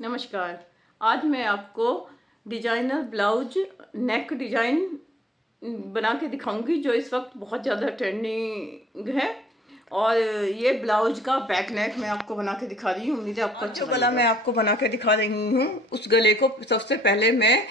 नमस्कार। आज मैं आपको डिजाइनर ब्लाउज नेक डिजाइन बना के दिखाऊंगी जो इस वक्त बहुत ज़्यादा ट्रेंडिंग है। और ये ब्लाउज का बैक नेक मैं आपको बना के दिखा रही हूँ। उम्मीद है आपको अच्छा गला मैं आपको बना के दिखा रही हूँ। उस गले को सबसे पहले मैं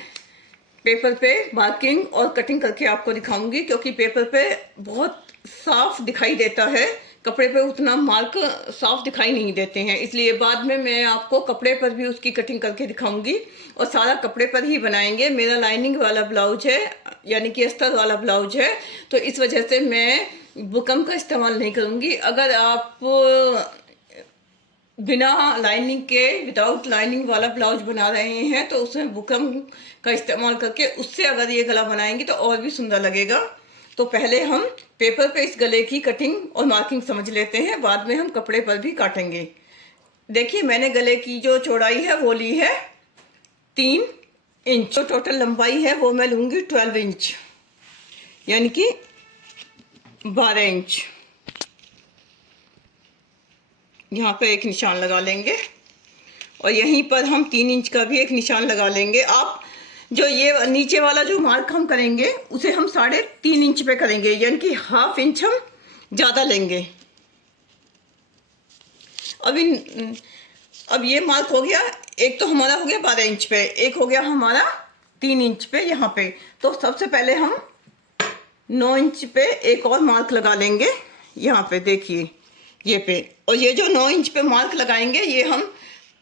पेपर पे मार्किंग और कटिंग करके आपको दिखाऊंगी, क्योंकि पेपर पे बहुत साफ दिखाई देता है, कपड़े पे उतना मार्क साफ दिखाई नहीं देते हैं। इसलिए बाद में मैं आपको कपड़े पर भी उसकी कटिंग करके दिखाऊंगी और सारा कपड़े पर ही बनाएंगे। मेरा लाइनिंग वाला ब्लाउज है, यानी कि अस्तर वाला ब्लाउज है, तो इस वजह से मैं बुकम का इस्तेमाल नहीं करूंगी। अगर आप बिना लाइनिंग के विदाउट लाइनिंग वाला ब्लाउज बना रहे हैं तो उसमें बुकम का इस्तेमाल करके उससे अगर ये गला बनाएंगे तो और भी सुंदर लगेगा। तो पहले हम पेपर पे इस गले की कटिंग और मार्किंग समझ लेते हैं, बाद में हम कपड़े पर भी काटेंगे। देखिए, मैंने गले की जो चौड़ाई है वो ली है 3 इंच। जो टोटल लंबाई है वो मैं लूँगी 12 इंच, यानी कि 12 इंच। यहाँ पे एक निशान लगा लेंगे और यहीं पर हम 3 इंच का भी एक निशान लगा लेंगे। आप जो ये नीचे वाला जो मार्क हम करेंगे उसे हम 3.5 इंच पे करेंगे, यानी कि ½ इंच हम ज़्यादा लेंगे। अब ये मार्क हो गया, एक तो हमारा हो गया 12 इंच पे, एक हो गया हमारा 3 इंच पे यहाँ पे। तो सबसे पहले हम 9 इंच पे एक और मार्क लगा लेंगे। यहाँ पे देखिए ये पे, और ये जो 9 इंच पे मार्क लगाएंगे ये हम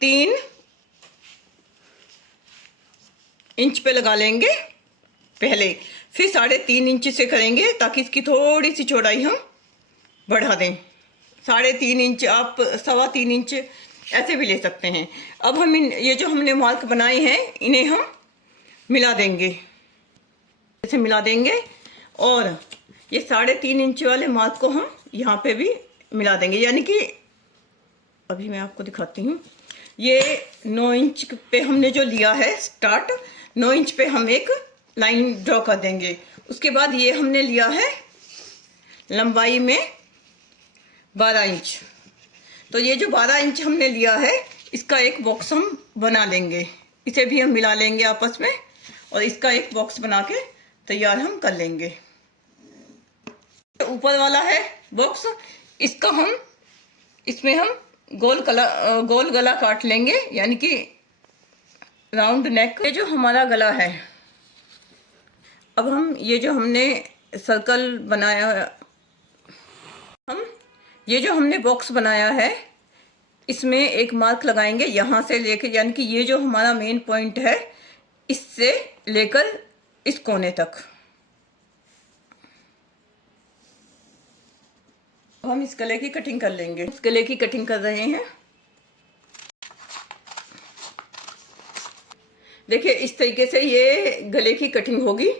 3 इंच पे लगा लेंगे पहले, फिर 3.5 इंच से करेंगे ताकि इसकी थोड़ी सी चौड़ाई हम बढ़ा दें। 3.5 इंच, आप 3.25 इंच ऐसे भी ले सकते हैं। अब हम ये जो हमने मार्क बनाए हैं इन्हें हम मिला देंगे, ऐसे मिला देंगे, और ये 3.5 इंच वाले मार्क को हम यहाँ पे भी मिला देंगे। यानी कि अभी मैं आपको दिखाती हूँ, ये 9 इंच पे हमने जो लिया है स्टार्ट, 9 इंच पे हम एक लाइन ड्रॉ कर देंगे। उसके बाद ये हमने लिया है लंबाई में 12 इंच, तो ये जो 12 इंच हमने लिया है इसका एक बॉक्स हम बना लेंगे। इसे भी हम मिला लेंगे आपस में और इसका एक बॉक्स बना के तैयार हम कर लेंगे। ऊपर वाला है बॉक्स, इसका हम इसमें हम गोल गला काट लेंगे, यानी कि राउंड नेक। ये जो हमारा गला है, अब हम ये जो हमने सर्कल बनाया, हम ये जो हमने बॉक्स बनाया है इसमें एक मार्क लगाएंगे यहाँ से लेकर, यानी कि ये जो हमारा मेन पॉइंट है इससे लेकर इस कोने तक। हम इस गले की कटिंग कर लेंगे। इस गले की कटिंग कर रहे हैं। देखिए, इस तरीके से ये गले की कटिंग होगी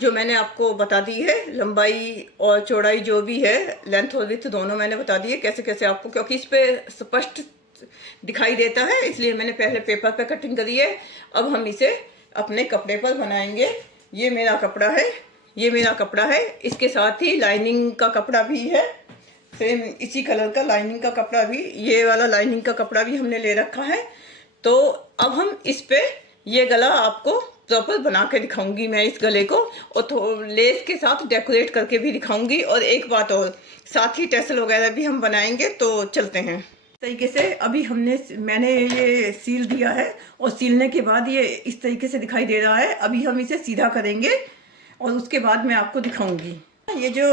जो मैंने आपको बता दी है। लंबाई और चौड़ाई जो भी है, लेंथ और विड्थ दोनों मैंने बता दी है कैसे कैसे आपको, क्योंकि इस पे स्पष्ट दिखाई देता है इसलिए मैंने पहले पेपर पे कटिंग करी है। अब हम इसे अपने कपड़े पर बनाएंगे। ये मेरा कपड़ा है, ये मेरा कपड़ा है, इसके साथ ही लाइनिंग का कपड़ा भी है, सेम इसी कलर का लाइनिंग का कपड़ा भी, ये वाला लाइनिंग का कपड़ा भी हमने ले रखा है। तो अब हम इस पे ये गला आपको प्रॉपर बना के दिखाऊंगी मैं इस गले को, और लेस के साथ डेकोरेट करके भी दिखाऊंगी। और एक बात और, साथ ही टैसल वगैरह भी हम बनाएंगे। तो चलते हैं। इस तरीके से अभी मैंने ये सील दिया है और सीलने के बाद ये इस तरीके से दिखाई दे रहा है। अभी हम इसे सीधा करेंगे और उसके बाद मैं आपको दिखाऊंगी। ये जो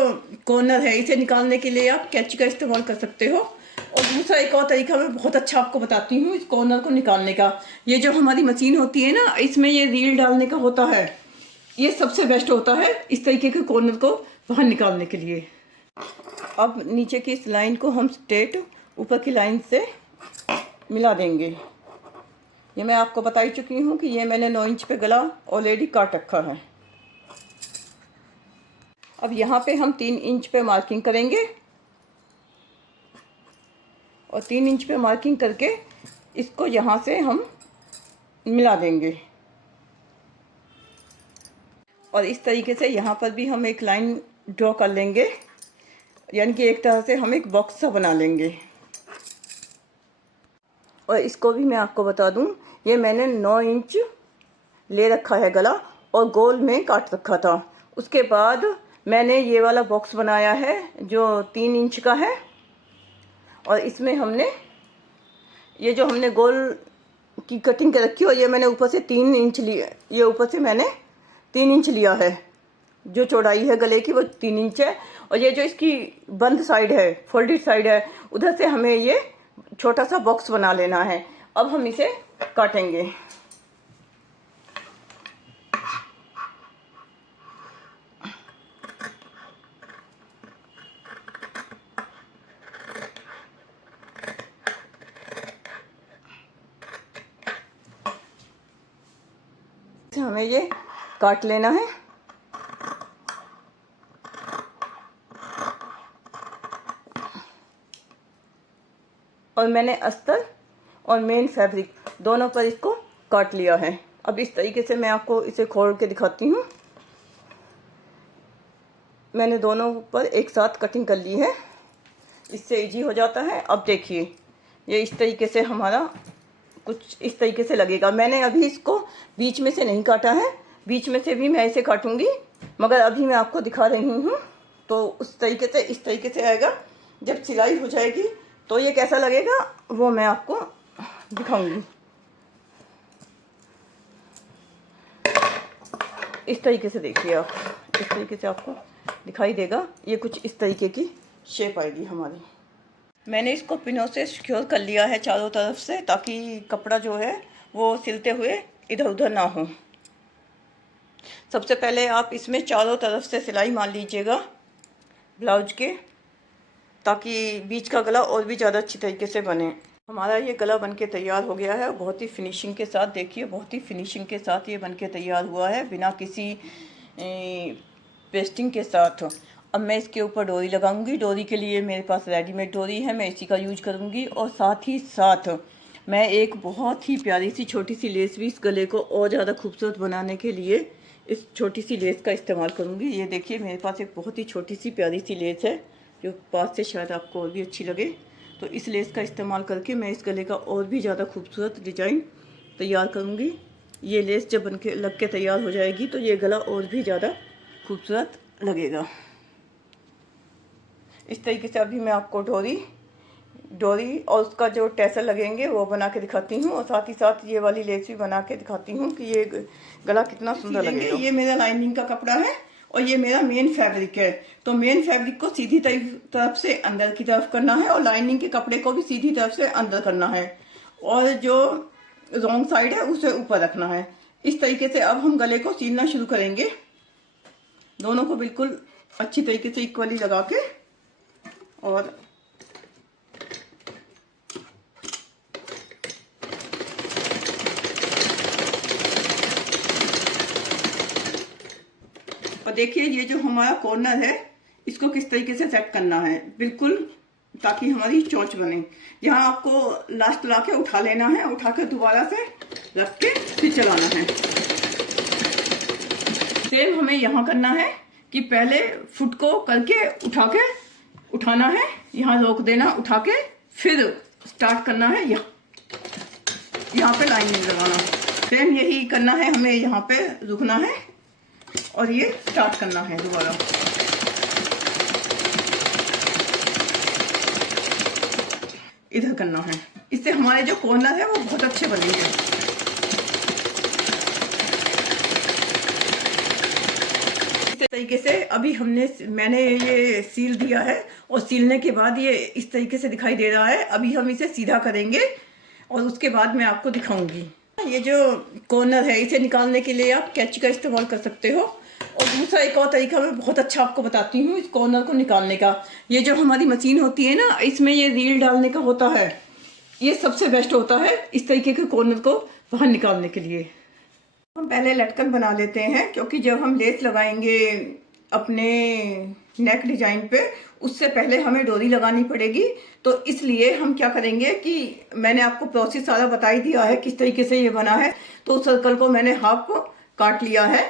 कॉर्नर है इसे निकालने के लिए आप कैंची का इस्तेमाल कर सकते हो। और दूसरा एक और तरीका मैं बहुत अच्छा आपको बताती हूँ इस कॉर्नर को निकालने का। ये जो हमारी मशीन होती है ना, इसमें ये रील डालने का होता है, ये सबसे बेस्ट होता है इस तरीके के कॉर्नर को बाहर निकालने के लिए। अब नीचे की इस लाइन को हम स्ट्रेट ऊपर की लाइन से मिला देंगे। ये मैं आपको बता ही चुकी हूँ कि ये मैंने 9 इंच पे गला ऑलरेडी काट रखा है। अब यहाँ पे हम 3 इंच पे मार्किंग करेंगे और 3 इंच पे मार्किंग करके इसको यहाँ से हम मिला देंगे। और इस तरीके से यहाँ पर भी हम एक लाइन ड्रॉ कर लेंगे, यानी कि एक तरह से हम एक बॉक्स सा बना लेंगे। और इसको भी मैं आपको बता दूं, ये मैंने 9 इंच ले रखा है गला और गोल में काट रखा था। उसके बाद मैंने ये वाला बॉक्स बनाया है जो 3 इंच का है, और इसमें हमने ये जो हमने गोल की कटिंग कर रखी है, और ये मैंने ऊपर से 3 इंच लिया, ये ऊपर से मैंने 3 इंच लिया है। जो चौड़ाई है गले की वो 3 इंच है, और ये जो इसकी बंद साइड है, फोल्डेड साइड है, उधर से हमें ये छोटा सा बॉक्स बना लेना है। अब हम इसे काटेंगे। हमें ये काट लेना है। और मैंने अस्तर और मेन फैब्रिक दोनों पर इसको काट लिया है। अब इस तरीके से मैं आपको इसे खोल के दिखाती हूँ। मैंने दोनों पर एक साथ कटिंग कर ली है, इससे इजी हो जाता है। अब देखिए ये इस तरीके से हमारा कुछ इस तरीके से लगेगा। मैंने अभी इसको बीच में से नहीं काटा है, बीच में से भी मैं इसे काटूंगी, मगर अभी मैं आपको दिखा रही हूँ। तो उस तरीके से इस तरीके से आएगा। जब सिलाई हो जाएगी तो ये कैसा लगेगा वो मैं आपको दिखाऊंगी। इस तरीके से देखिए आप, इस तरीके से आपको दिखाई देगा। ये कुछ इस तरीके की शेप आएगी हमारी। मैंने इसको पिनों से सिक्योर कर लिया है चारों तरफ से, ताकि कपड़ा जो है वो सिलते हुए इधर उधर ना हो। सबसे पहले आप इसमें चारों तरफ से सिलाई मार लीजिएगा ब्लाउज के, ताकि बीच का गला और भी ज़्यादा अच्छी तरीके से बने। हमारा ये गला बनके तैयार हो गया है, बहुत ही फिनिशिंग के साथ। देखिए बहुत ही फिनिशिंग के साथ ये बनके तैयार हुआ है, बिना किसी पेस्टिंग के साथ। अब मैं इसके ऊपर डोरी लगाऊंगी। डोरी के लिए मेरे पास रेडीमेड डोरी है, मैं इसी का यूज करूंगी। और साथ ही साथ मैं एक बहुत ही प्यारी सी छोटी सी लेस भी इस गले को और ज़्यादा खूबसूरत बनाने के लिए इस छोटी सी लेस का इस्तेमाल करूंगी। ये देखिए मेरे पास एक बहुत ही छोटी सी प्यारी सी लेस है, जो पास से शायद आपको और भी अच्छी लगे। तो इस लेस का इस्तेमाल करके मैं इस गले का और भी ज़्यादा खूबसूरत डिज़ाइन तैयार करूँगी। ये लेस जब बनके लग के तैयार हो जाएगी तो ये गला और भी ज़्यादा खूबसूरत लगेगा। इस तरीके से अभी मैं आपको डोरी और उसका जो टैसल लगेंगे वो बना के दिखाती हूँ, और साथ ही साथ ये वाली लेस भी बना के दिखाती हूँ कि ये गला कितना सुंदर लगेगा। ये मेरा लाइनिंग का कपड़ा है और ये मेरा मेन फैब्रिक है। तो मेन फैब्रिक को सीधी तरफ से अंदर की तरफ करना है, और लाइनिंग के कपड़े को भी सीधी तरफ से अंदर करना है, और जो रॉन्ग साइड है उसे ऊपर रखना है। इस तरीके से अब हम गले को सीलना शुरू करेंगे, दोनों को बिल्कुल अच्छी तरीके से इक्वली लगा के। और देखिए ये जो हमारा कॉर्नर है इसको किस तरीके से सेट करना है बिल्कुल, ताकि हमारी चोंच बने। यहाँ आपको लास्ट ला के उठा लेना है, उठा के दोबारा से रख के फिर चलाना है। सेम हमें यहाँ करना है कि पहले फुट को करके उठाना है, यहाँ रोक देना, उठा के फिर स्टार्ट करना है। यहाँ पे लाइनिंग लगाना। सेम यही करना है हमें, यहाँ पे रुकना है और ये स्टार्ट करना है दोबारा। इधर करना है, इससे हमारे जो कॉर्नर है वो बहुत अच्छे बनेंगे। इस तरीके से अभी मैंने ये सील दिया है, और सीलने के बाद ये इस तरीके से दिखाई दे रहा है। अभी हम इसे सीधा करेंगे और उसके बाद मैं आपको दिखाऊंगी। ये जो कॉर्नर है इसे निकालने के लिए आप कैंची का इस्तेमाल कर सकते हो, और दूसरा एक और तरीका मैं बहुत अच्छा आपको बताती हूँ इस कॉर्नर को निकालने का। ये जो हमारी मशीन होती है ना, इसमें ये रील डालने का होता है, ये सबसे बेस्ट होता है इस तरीके के कॉर्नर को बाहर निकालने के लिए। हम पहले लटकन बना लेते हैं, क्योंकि जब हम लेस लगाएंगे अपने नेक डिजाइन पे उससे पहले हमें डोरी लगानी पड़ेगी। तो इसलिए हम क्या करेंगे कि मैंने आपको प्रोसेस सारा बता ही दिया है किस तरीके से ये बना है। तो उस सर्कल को मैंने हाफ काट लिया है,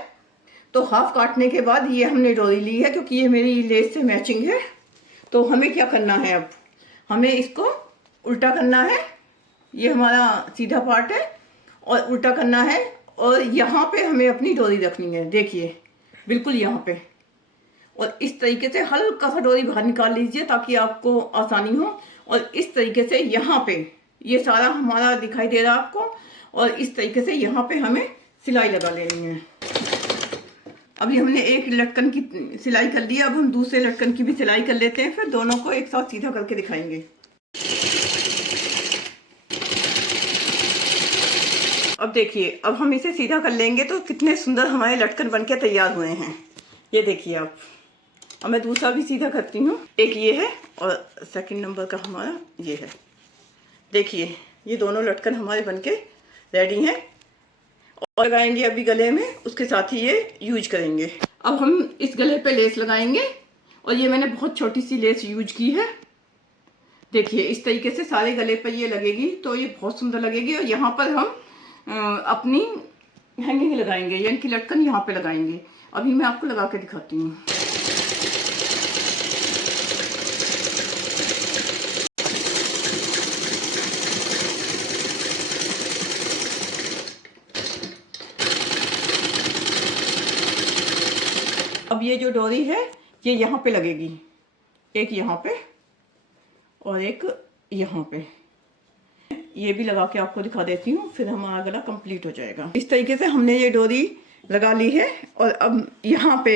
तो हाफ काटने के बाद ये हमने डोरी ली है, क्योंकि ये मेरी लेस से मैचिंग है। तो हमें क्या करना है, अब हमें इसको उल्टा करना है। ये हमारा सीधा पार्ट है और उल्टा करना है और यहाँ पे हमें अपनी डोरी रखनी है, देखिए बिल्कुल यहाँ पे। और इस तरीके से हल्का सा डोरी बाहर निकाल लीजिए ताकि आपको आसानी हो। और इस तरीके से यहाँ पे ये सारा हमारा दिखाई दे रहा है आपको, और इस तरीके से यहाँ पे हमें सिलाई लगा लेनी है। अभी हमने एक लटकन की सिलाई कर ली है, अब हम दूसरे लटकन की भी सिलाई कर लेते हैं, फिर दोनों को एक साथ सीधा करके दिखाएंगे। अब देखिए, अब हम इसे सीधा कर लेंगे तो कितने सुंदर हमारे लटकन बनके तैयार हुए हैं। ये देखिए आप। अब मैं दूसरा भी सीधा करती हूँ। एक ये है और सेकंड नंबर का हमारा ये है। देखिए ये दोनों लटकन हमारे बनके रेडी हैं और लगाएंगे अभी गले में, उसके साथ ही ये यूज करेंगे। अब हम इस गले पे लेस लगाएंगे और ये मैंने बहुत छोटी सी लेस यूज की है। देखिए इस तरीके से सारे गले पर ये लगेगी तो ये बहुत सुंदर लगेगी। और यहाँ पर हम अपनी हैंगिंग लगाएंगे, यानी कि लटकन यहाँ पे लगाएंगे। अभी मैं आपको लगा के दिखाती हूँ। अब ये जो डोरी है ये यहाँ पे लगेगी, एक यहाँ पे और एक यहाँ पे। ये भी लगा के आपको दिखा देती हूँ, फिर हमारा गला कंप्लीट हो जाएगा। इस तरीके से हमने ये डोरी लगा ली है और अब यहाँ पे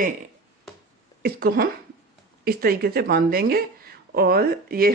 इसको हम इस तरीके से बांध देंगे और ये